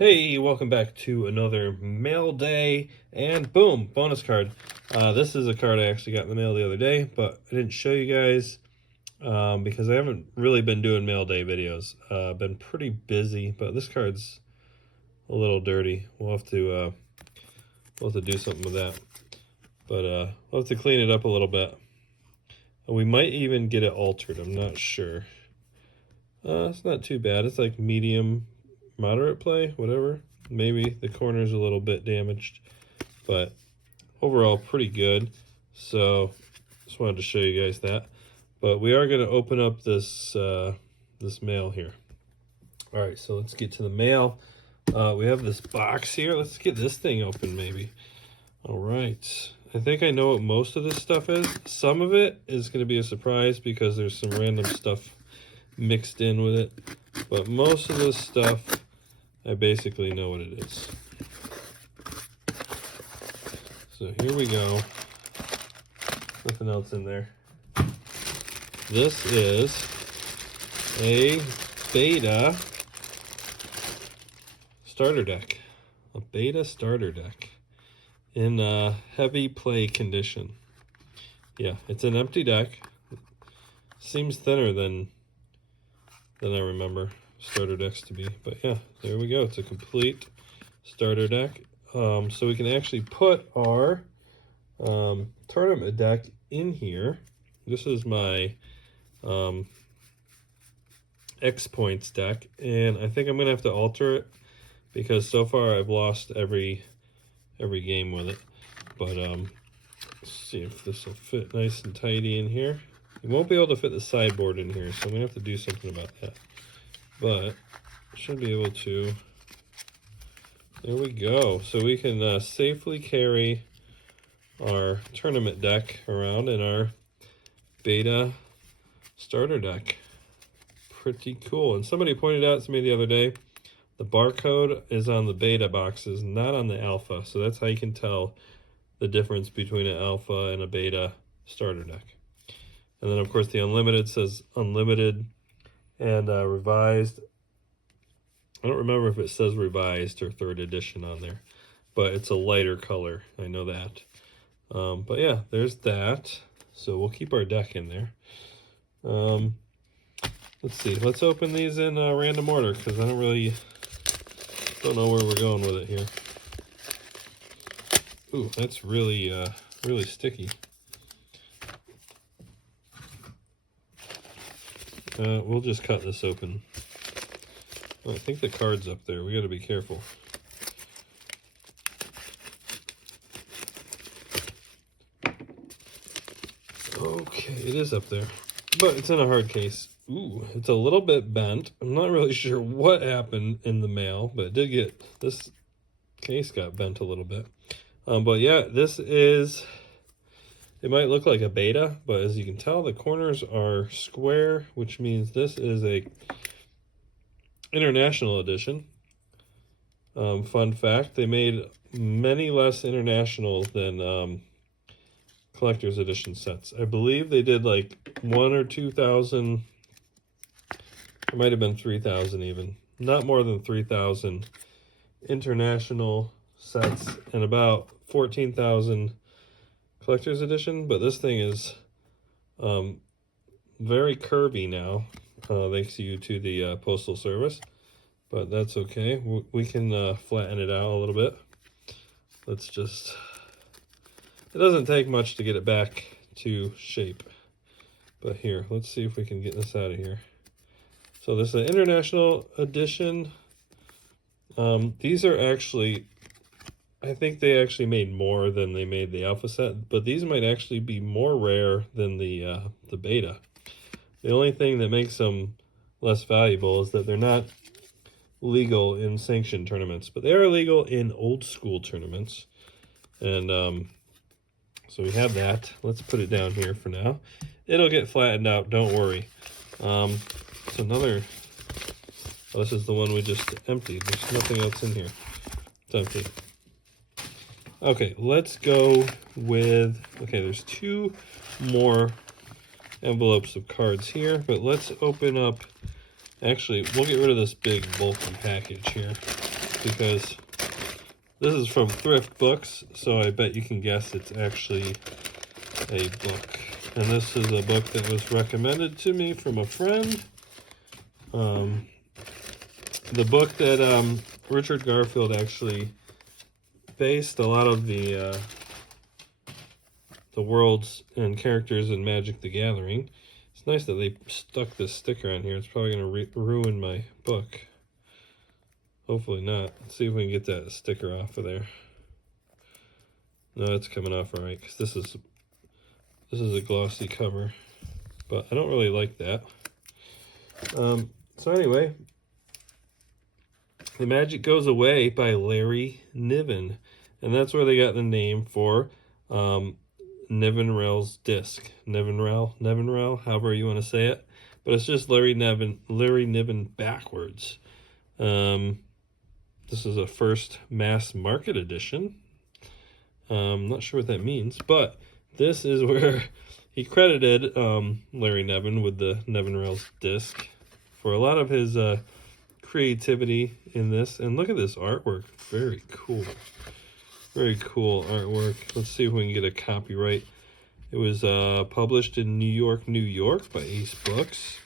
Hey, welcome back to another mail day, and boom, bonus card. This is a card I actually got in the mail the other day, but I didn't show you guys because I haven't really been doing mail day videos. Been pretty busy, but this card's a little dirty. We'll have to do something with that, but we'll have to clean it up a little bit. We might even get it altered. I'm not sure. It's not too bad. It's like medium. Moderate play, whatever. Maybe the corner's a little bit damaged, but overall pretty good. So just wanted to show you guys that. But we are going to open up this this mail here. All right, so let's get to the mail. We have this box here. Let's get this thing open maybe. All right. I think I know what most of this stuff is. Some of it is going to be a surprise because there's some random stuff mixed in with it. But most of this stuff, I basically know what it is. So here we go. Nothing else in there. This is a beta starter deck. A beta starter deck in heavy play condition. Yeah, it's an empty deck. Seems thinner than I remember starter decks to be, but yeah, there we go. It's a complete starter deck. So we can actually put our tournament deck in here. This is my X points deck, and I think I'm gonna have to alter it because so far I've lost every game with it. But let's see if this will fit nice and tidy in here. You won't be able to fit the sideboard in here, so I'm gonna have to do something about that. But should be able to. There we go. So we can safely carry our tournament deck around in our beta starter deck. Pretty cool. And somebody pointed out to me the other day, the barcode is on the beta boxes, not on the alpha. So that's how you can tell the difference between an alpha and a beta starter deck. And then of course the unlimited says unlimited and revised. I don't remember if it says revised or third edition on there, but it's a lighter color. I know that. But yeah, there's that. So we'll keep our deck in there. Let's see. Let's open these in random order because I don't know where we're going with it here. Ooh, that's really really sticky. We'll just cut this open. Oh, I think the card's up there. We got to be careful. Okay, it is up there, but it's in a hard case. Ooh, it's a little bit bent. I'm not really sure what happened in the mail, but it did get, this case got bent a little bit. But yeah, this is, it might look like a beta, but as you can tell, the corners are square, which means this is a international edition. Fun fact, they made many less international than collector's edition sets. I believe they did like 1,000 or 2,000, it might have been 3,000 even, not more than 3,000 international sets and about 14,000 collector's edition. But this thing is very curvy now, thanks to the Postal Service, but that's okay. We can flatten it out a little bit. Let's just, it doesn't take much to get it back to shape. But here, let's see if we can get this out of here. So this is an international edition. These are actually, I think they actually made more than they made the alpha set, but these might actually be more rare than the beta. The only thing that makes them less valuable is that they're not legal in sanctioned tournaments, but they are legal in old school tournaments. And so we have that. Let's put it down here for now. It'll get flattened out, don't worry. It's another, oh, this is the one we just emptied. There's nothing else in here. It's empty. Okay, let's go with, okay, there's two more envelopes of cards here, but let's open up, actually, we'll get rid of this big bulky package here. because this is from Thrift Books, so I bet you can guess it's actually a book. And this is a book that was recommended to me from a friend. The book that Richard Garfield actually based a lot of the worlds and characters in Magic the Gathering. It's nice that they stuck this sticker on here. It's probably going to ruin my book. Hopefully not. Let's see if we can get that sticker off of there. No, it's coming off all right, because this is a glossy cover, but I don't really like that. So anyway, The Magic Goes Away by Larry Niven, and that's where they got the name for Niven-Rail's disc. Niven-Rail, however you want to say it. But it's just Larry Niven backwards. This is a first mass market edition. I'm not sure what that means, but this is where he credited Larry Niven with the Niven-Rail's disc for a lot of his creativity in this. And look at this artwork. Very cool. Very cool artwork. Let's see if we can get a copyright. It was published in New York by Ace Books,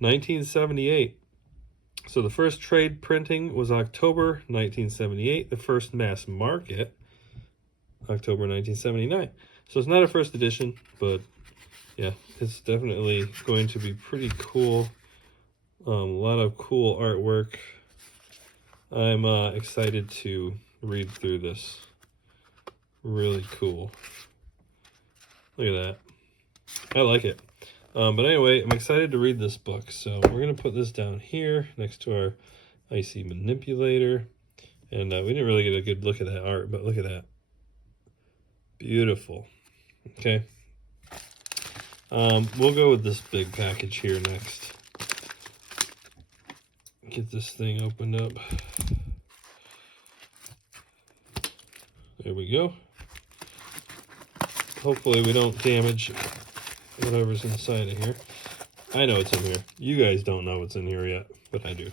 1978. So the first trade printing was October 1978. The first mass market, October 1979. So it's not a first edition, but yeah, it's definitely going to be pretty cool. A lot of cool artwork. I'm excited to read through this. Really cool. Look at that. I like it. But anyway, I'm excited to read this book. So we're going to put this down here next to our icy manipulator. And we didn't really get a good look at that art, but look at that. Beautiful. Okay. We'll go with this big package here next. Get this thing opened up. There we go. Hopefully we don't damage whatever's inside of here. I know it's in here. You guys don't know what's in here yet, but I do.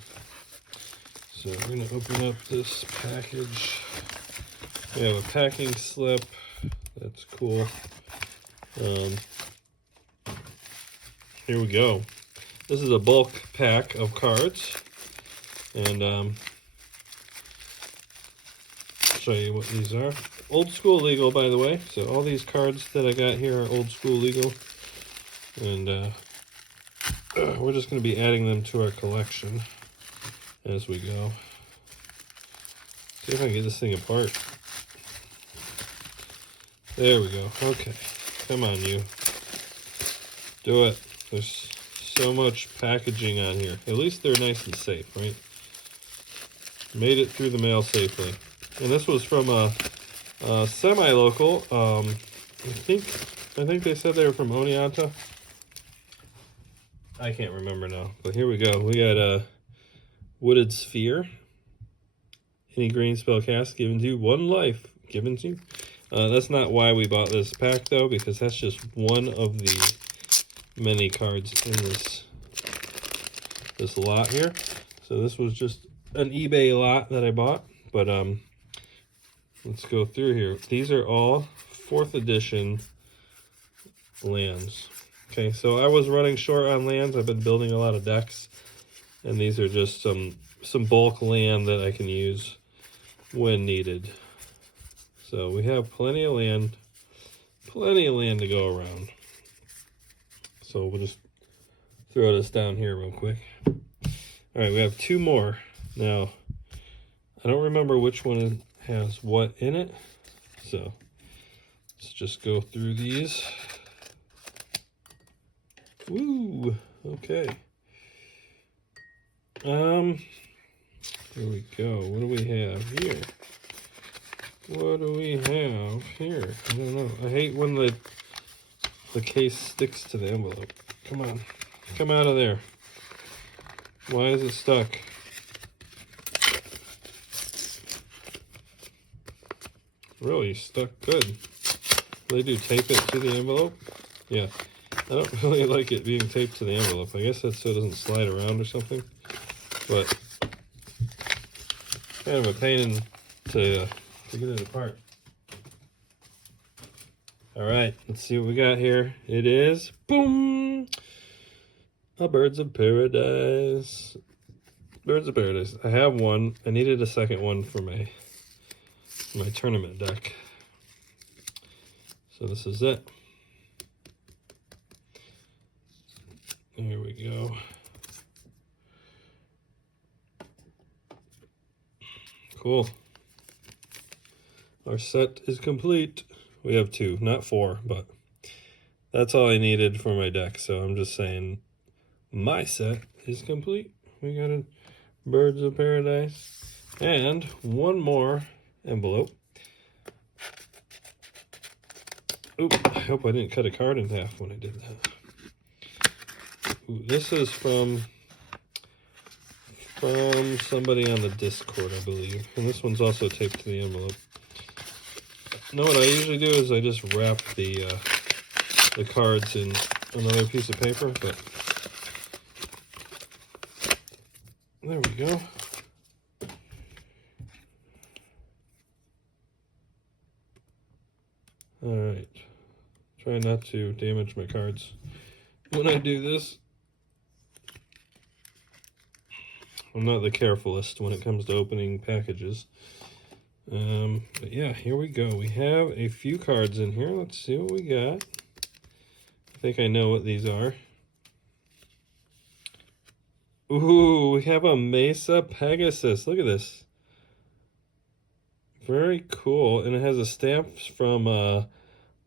So we're going to open up this package. We have a packing slip. That's cool. Here we go. This is a bulk pack of cards. And I'll show you what these are. Old school legal, by the way. So all these cards that I got here are old school legal. And we're just going to be adding them to our collection as we go. See if I can get this thing apart. There we go. Okay. Come on, you. Do it. There's so much packaging on here. At least they're nice and safe, right? Made it through the mail safely. And this was from a semi-local. I think they said they were from Oneonta. I can't remember now. But here we go. We got a Wooded Sphere. Any green spell cast given to you. 1 life given to you. That's not why we bought this pack, though, because that's just one of the many cards in this lot here. So this was just an eBay lot that I bought. But let's go through here. These are all 4th edition lands. Okay, so I was running short on lands. I've been building a lot of decks, and these are just some bulk land that I can use when needed. So we have plenty of land to go around. So we'll just throw this down here real quick. All right, we have 2 more. Now, I don't remember which one has what in it. So let's just go through these. Woo, okay. Here we go. What do we have here? What do we have here? I don't know. I hate when the case sticks to the envelope. Come on. Come out of there. Why is it stuck? Really stuck good. They do tape it to the envelope? Yeah. I don't really like it being taped to the envelope. I guess that's so it doesn't slide around or something. But kind of a pain to get it apart. All right, let's see what we got here. It is, boom, a Birds of Paradise. Birds of Paradise. I have one. I needed a second one for my tournament deck. So this is it. There we go. Cool. Our set is complete. We have 2, not 4, but that's all I needed for my deck. So I'm just saying my set is complete. We got a Birds of Paradise and one more envelope. Oop, I hope I didn't cut a card in half when I did that. Ooh, this is from somebody on the Discord, I believe. And this one's also taped to the envelope. No, what I usually do is I just wrap the cards in another piece of paper, but there we go. All right. Try not to damage my cards when I do this. I'm not the carefulest when it comes to opening packages. But yeah, here we go. We have a few cards in here. Let's see what we got. I think I know what these are. Ooh, we have a Mesa Pegasus. Look at this. Very cool. And it has a stamp from the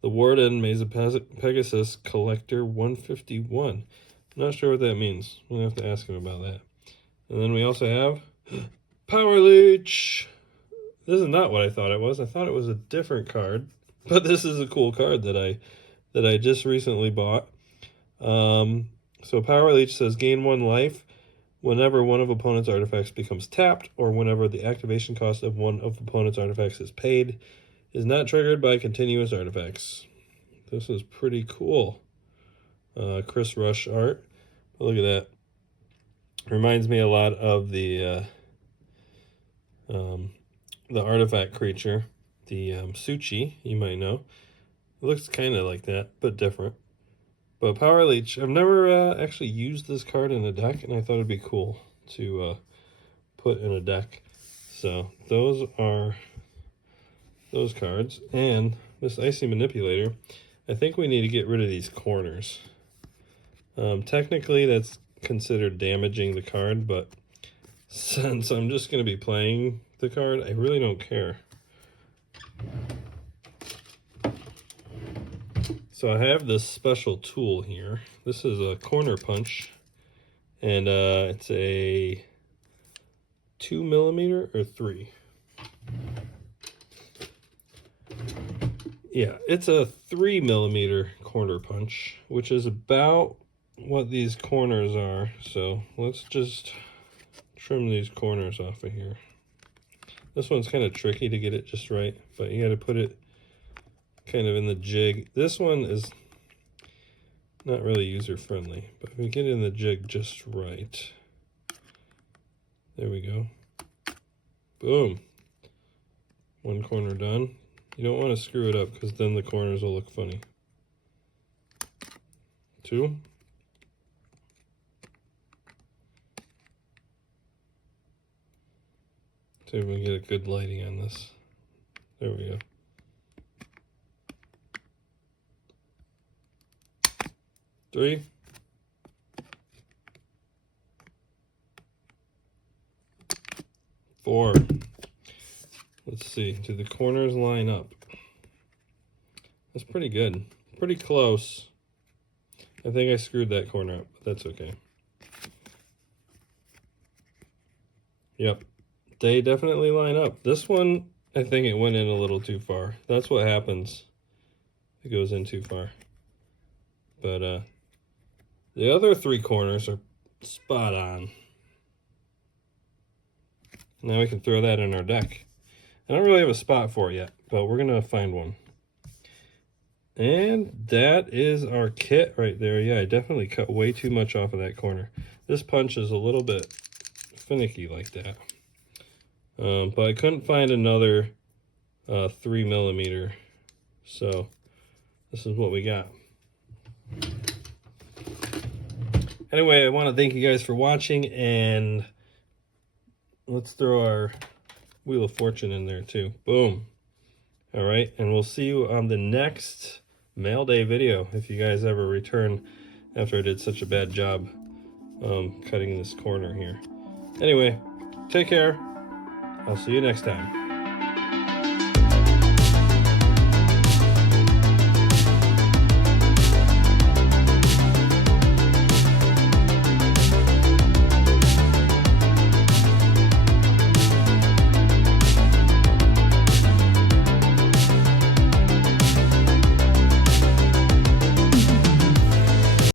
Warden Mesa Pegasus Collector 151. I'm not sure what that means. I'm going to have to ask him about that. And then we also have Power Leech. This is not what I thought it was. I thought it was a different card. But this is a cool card that I just recently bought. So Power Leech says gain 1 life whenever one of opponent's artifacts becomes tapped, or whenever the activation cost of one of opponent's artifacts is paid, is not triggered by continuous artifacts. This is pretty cool. Chris Rush art. But look at that. Reminds me a lot of the artifact creature, the Suchi, you might know. It looks kind of like that, but different. But Power Leech, I've never actually used this card in a deck, and I thought it'd be cool to put in a deck. So those are those cards. And this Icy Manipulator, I think we need to get rid of these corners. Technically, that's considered damaging the card, but since I'm just going to be playing the card, I really don't care. So I have this special tool here. This is a corner punch, and it's a 2mm or 3. Yeah, it's a 3mm corner punch, which is about what these corners are. So let's just trim these corners off of here. This one's kind of tricky to get it just right, but you got to put it kind of in the jig. This one is not really user friendly, but if we get it in the jig just right, there we go. Boom. One corner done. You don't want to screw it up because then the corners will look funny. 2. See if we can get a good lighting on this. There we go. 3. 4. Let's see, do the corners line up? That's pretty good. Pretty close. I think I screwed that corner up, but that's okay. Yep, they definitely line up. This one, I think it went in a little too far. That's what happens. It goes in too far. But the other 3 corners are spot on. Now we can throw that in our deck. I don't really have a spot for it yet, but we're going to find one. And that is our kit right there. Yeah, I definitely cut way too much off of that corner. This punch is a little bit finicky like that. But I couldn't find another 3mm, so this is what we got. Anyway, I want to thank you guys for watching, and let's throw our Wheel of Fortune in there too. Boom. All right, and we'll see you on the next mail day video if you guys ever return after I did such a bad job cutting this corner here. Anyway, take care. I'll see you next time.